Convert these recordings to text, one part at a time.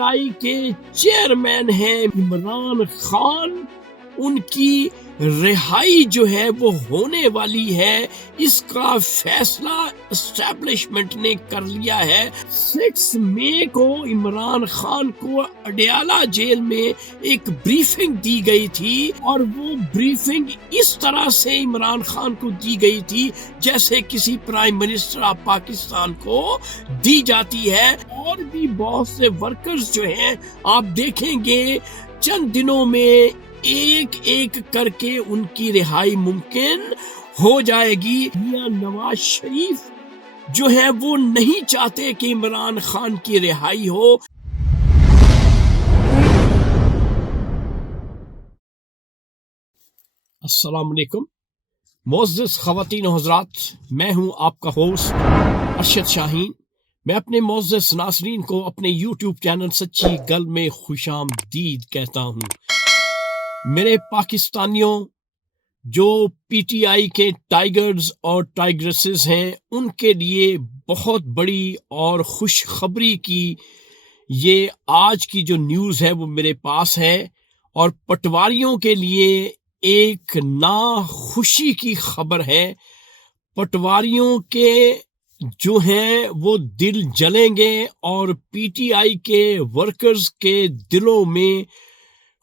آئی کے چیئرمین ہیں عمران خان، ان کی رہائی جو ہے وہ ہونے والی ہے، اس کا فیصلہ اسٹیبلشمنٹ نے کر لیا ہے۔ 6 مئی کو عمران خان کو اڈیالہ جیل میں ایک بریفنگ دی گئی تھی، اور وہ بریفنگ اس طرح سے عمران خان کو دی گئی تھی جیسے کسی پرائم منسٹر آف پاکستان کو دی جاتی ہے۔ اور بھی بہت سے ورکرز جو ہیں، آپ دیکھیں گے چند دنوں میں ایک ایک کر کے ان کی رہائی ممکن ہو جائے گی۔ میاں نواز شریف جو ہے وہ نہیں چاہتے کہ عمران خان کی رہائی ہو۔ السلام علیکم معزز خواتین و حضرات، میں ہوں آپ کا ہوسٹ ارشد شاہین۔ میں اپنے معزز ناظرین کو اپنے یوٹیوب چینل سچی گل میں خوش آمدید کہتا ہوں۔ میرے پاکستانیوں، جو پی ٹی آئی کے ٹائیگرز اور ٹائیگریسز ہیں، ان کے لیے بہت بڑی اور خوشخبری کی یہ آج کی جو نیوز ہے وہ میرے پاس ہے، اور پٹواریوں کے لیے ایک ناخوشی کی خبر ہے۔ پٹواریوں کے جو ہیں وہ دل جلیں گے، اور پی ٹی آئی کے ورکرز کے دلوں میں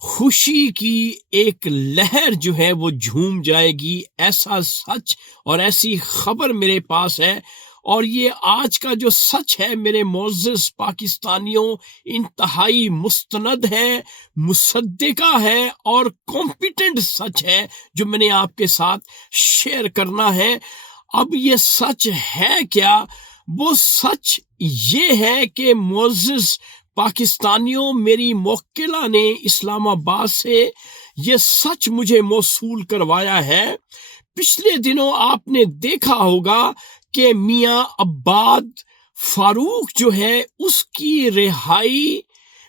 خوشی کی ایک لہر جو ہے وہ جھوم جائے گی۔ ایسا سچ اور ایسی خبر میرے پاس ہے، اور یہ آج کا جو سچ ہے میرے معزز پاکستانیوں، انتہائی مستند ہے، مصدقہ ہے اور کمپیٹنٹ سچ ہے جو میں نے آپ کے ساتھ شیئر کرنا ہے۔ اب یہ سچ ہے کیا؟ وہ سچ یہ ہے کہ معزز پاکستانیوں، میری موکلہ نے اسلام آباد سے یہ سچ مجھے موصول کروایا ہے۔ پچھلے دنوں آپ نے دیکھا ہوگا کہ میاں عباد فاروق جو ہے اس کی رہائی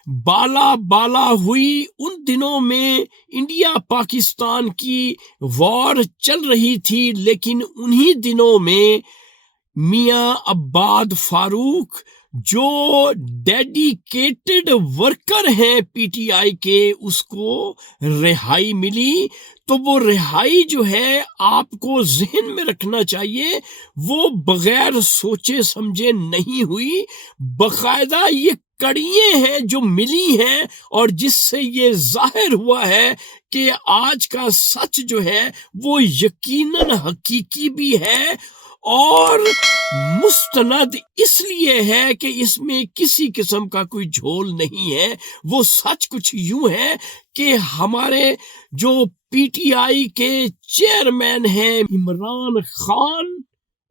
بالا ہوئی۔ ان دنوں میں انڈیا پاکستان کی وار چل رہی تھی، لیکن انہی دنوں میں میاں عباد فاروق جو ڈیڈیکیٹڈ ورکر ہیں پی ٹی آئی کے، اس کو رہائی ملی۔ تو وہ رہائی جو ہے آپ کو ذہن میں رکھنا چاہیے، وہ بغیر سوچے سمجھے نہیں ہوئی، باقاعدہ یہ کڑیے ہیں جو ملی ہیں، اور جس سے یہ ظاہر ہوا ہے کہ آج کا سچ جو ہے وہ یقیناً حقیقی بھی ہے، اور مستند اس لیے ہے کہ اس میں کسی قسم کا کوئی جھول نہیں ہے۔ وہ سچ کچھ یوں ہے کہ ہمارے جو پی ٹی آئی کے چیئرمین ہیں عمران خان،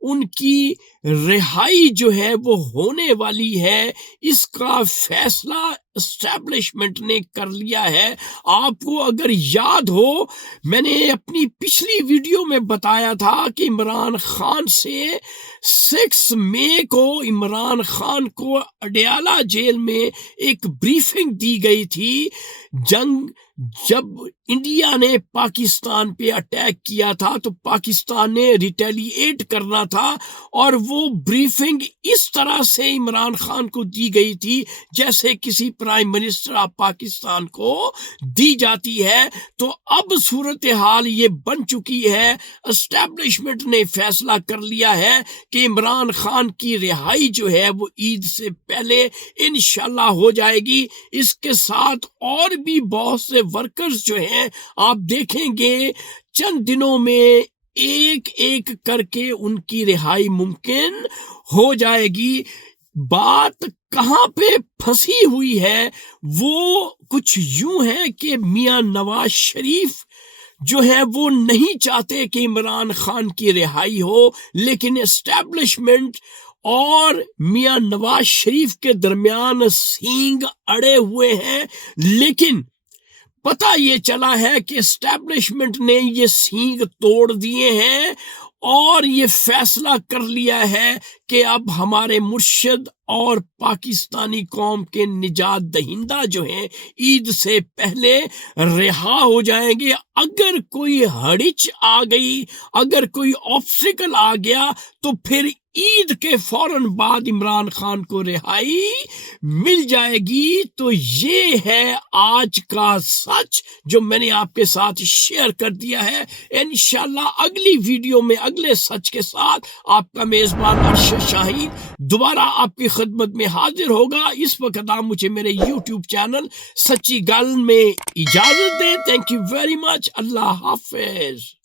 ان کی رہائی جو ہے وہ ہونے والی ہے، اس کا فیصلہ اسٹیبلشمنٹ نے کر لیا ہے۔ آپ کو اگر یاد ہو، میں نے اپنی پچھلی ویڈیو میں بتایا تھا کہ عمران خان سے 6 مئی کو عمران خان کو اڈیالہ جیل میں ایک بریفنگ دی گئی تھی۔ جب انڈیا نے پاکستان پہ اٹیک کیا تھا تو پاکستان نے ریٹیلیٹ کرنا تھا، اور وہ بریفنگ اس طرح سے عمران خان کو دی گئی تھی جیسے کسی پرائم منسٹر آف پاکستان کو دی جاتی ہے۔ تو اب صورتحال یہ بن چکی ہے، اسٹیبلشمنٹ نے فیصلہ کر لیا ہے کہ عمران خان کی رہائی جو ہے وہ عید سے پہلے انشاءاللہ ہو جائے گی۔ اس کے ساتھ اور بھی بہت سے ورکرز جو ہیں، آپ دیکھیں گے چند دنوں میں ایک ایک کر کے ان کی رہائی ممکن ہو جائے گی۔ بات کہاں پہ پھنسی ہوئی ہے؟ وہ کچھ یوں ہے کہ میاں نواز شریف جو ہے وہ نہیں چاہتے کہ عمران خان کی رہائی ہو، لیکن اسٹیبلشمنٹ اور میاں نواز شریف کے درمیان سینگ اڑے ہوئے ہیں۔ لیکن پتہ یہ چلا ہے کہ اسٹیبلشمنٹ نے یہ سینگ توڑ دیے ہیں، اور یہ فیصلہ کر لیا ہے کہ اب ہمارے مرشد اور پاکستانی قوم کے نجات دہندہ جو ہیں عید سے پہلے رہا ہو جائیں گے۔ اگر کوئی ہڑچ آ گئی، اگر کوئی آبسٹیکل آ گیا تو پھر عید کے فوراً بعد عمران خان کو رہائی مل جائے گی۔ تو یہ ہے آج کا سچ جو میں نے آپ کے ساتھ شیئر کر دیا ہے۔ انشاءاللہ اگلی ویڈیو میں اگلے سچ کے ساتھ آپ کا میزبان ارشد شاہین دوبارہ آپ کی خدمت میں حاضر ہوگا۔ اس وقت آپ مجھے میرے یوٹیوب چینل سچی گل میں اجازت دیں۔ Thank you very much. اللہ حافظ۔